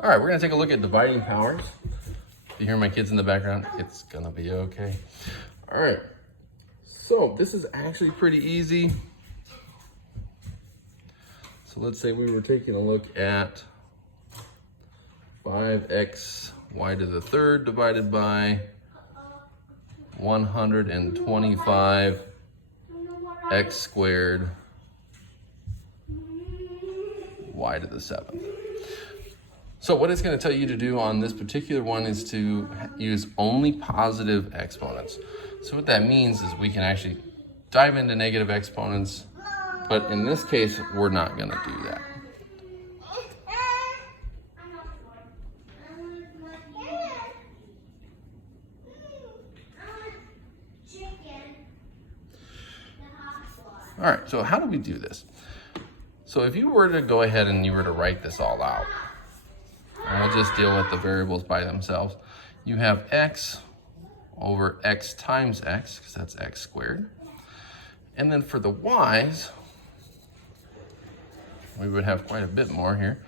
All right, we're gonna take a look at dividing powers. If you hear my kids in the background, it's gonna be okay. All right, so this is actually pretty easy. So let's say we were taking a look at 5x y to the third divided by 125 x squared y to the 7th. So what it's going to tell you to do on this particular one is to use only positive exponents. So what that means is we can actually dive into negative exponents, but in this case, we're not going to do that. All right, so how do we do this? So if you were to go ahead and you were to write this all out, and we'll just deal with the variables by themselves. You have x over x times x, because that's x squared. And then for the y's, we would have quite a bit more here.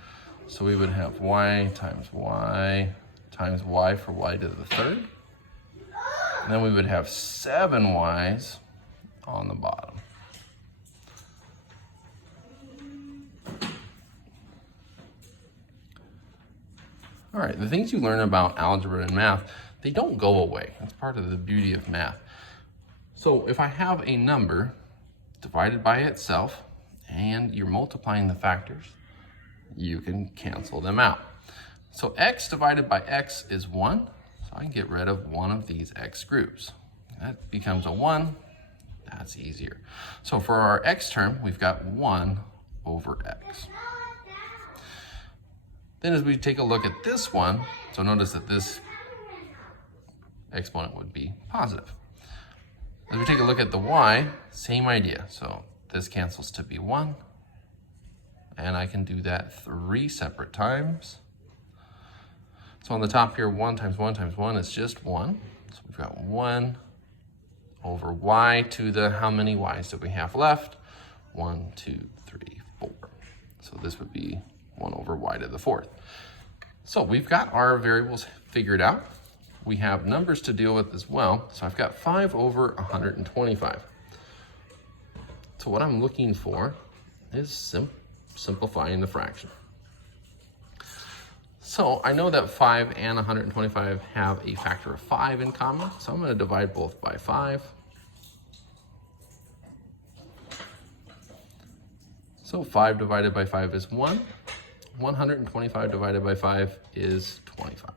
So we would have y times y for y to the third. And then we would have 7y's on the bottom. All right, the things you learn about algebra and math, they don't go away. That's part of the beauty of math. So if I have a number divided by itself and you're multiplying the factors, you can cancel them out. So x divided by x is 1, so I can get rid of one of these x groups. That becomes a 1, that's easier. So for our x term, we've got 1 over x. Then as we take a look at this one, so notice that this exponent would be positive. As we take a look at the y, same idea. So this cancels to be 1, and I can do that 3 separate times. So on the top here, 1 times 1 times 1 is just 1. So we've got 1 over y to the, how many y's do we have left? 1, 2, 3, 4. So this would be 1 over y to the 4th. So we've got our variables figured out. We have numbers to deal with as well. So I've got 5 over 125. So what I'm looking for is simplifying the fraction. So I know that 5 and 125 have a factor of 5 in common. So I'm going to divide both by 5. So 5 divided by 5 is 1. 125 divided by 5 is 25.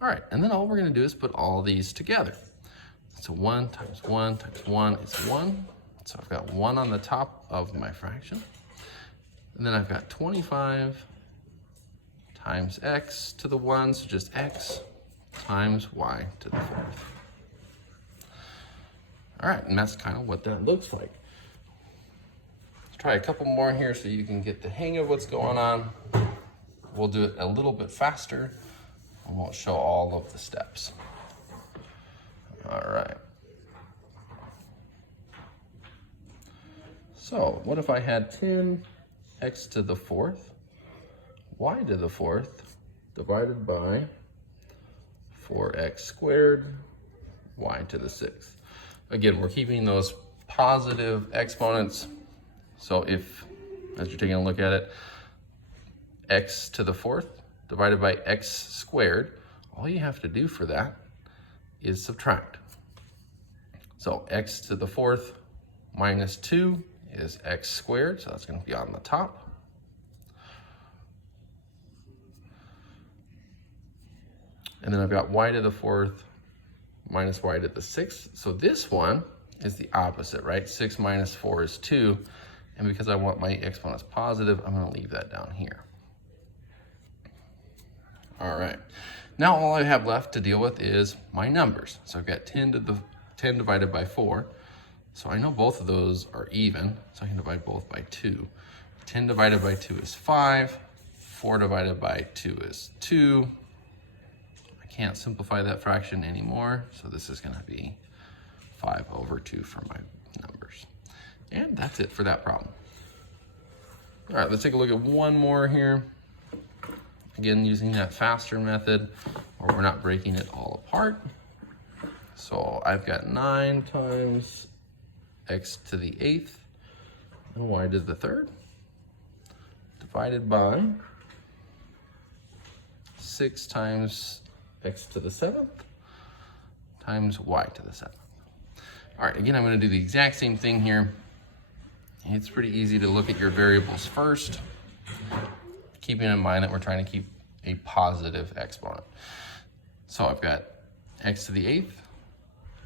All right, and then all we're going to do is put all these together. So 1 times 1 times 1 is 1. So I've got 1 on the top of my fraction. And then I've got 25 times x to the 1, so just x, times y to the 4th. All right, and that's kind of what that looks like. Try a couple more here so you can get the hang of what's going on. We'll do it a little bit faster and we'll show all of the steps. All right. So what if I had 10x to the 4th, y to the 4th, divided by 4x squared, y to the 6th. Again, we're keeping those positive exponents. So if, as you're taking a look at it, x to the 4th divided by x squared, all you have to do for that is subtract. So x to the 4th minus 2 is x squared, so that's going to be on the top. And then I've got y to the 4th minus y to the 6th. So this one is the opposite, right? 6 minus 4 is 2. And because I want my exponents positive, I'm going to leave that down here. All right. Now all I have left to deal with is my numbers. So I've got 10 divided by 4. So I know both of those are even, so I can divide both by 2. 10 divided by 2 is 5. 4 divided by 2 is 2. I can't simplify that fraction anymore, so this is going to be 5 over 2 for my numbers. And that's it for that problem. All right, let's take a look at one more here. Again, using that faster method where we're not breaking it all apart. So I've got 9 times x to the 8th and y to the 3rd divided by 6 times x to the 7th times y to the 7th. All right, again, I'm going to do the exact same thing here. It's pretty easy to look at your variables first, keeping in mind that we're trying to keep a positive exponent. So I've got x to the 8th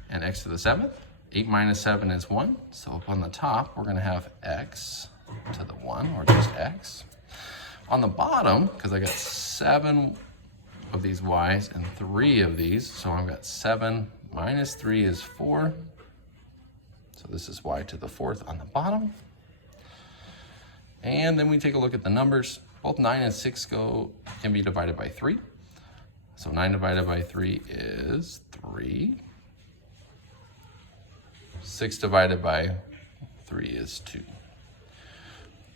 and x to the 7th. 8 minus 7 is 1. So up on the top, we're going to have x to the 1, or just x. On the bottom, because I got 7 of these y's and 3 of these, so I've got 7 minus 3 is 4. So this is y to the 4th on the bottom. And then we take a look at the numbers. Both 9 and 6 can be divided by 3. So 9 divided by 3 is 3. 6 divided by 3 is 2.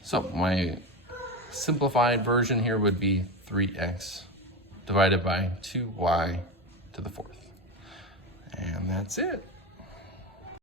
So my simplified version here would be 3x divided by 2y to the 4th. And that's it.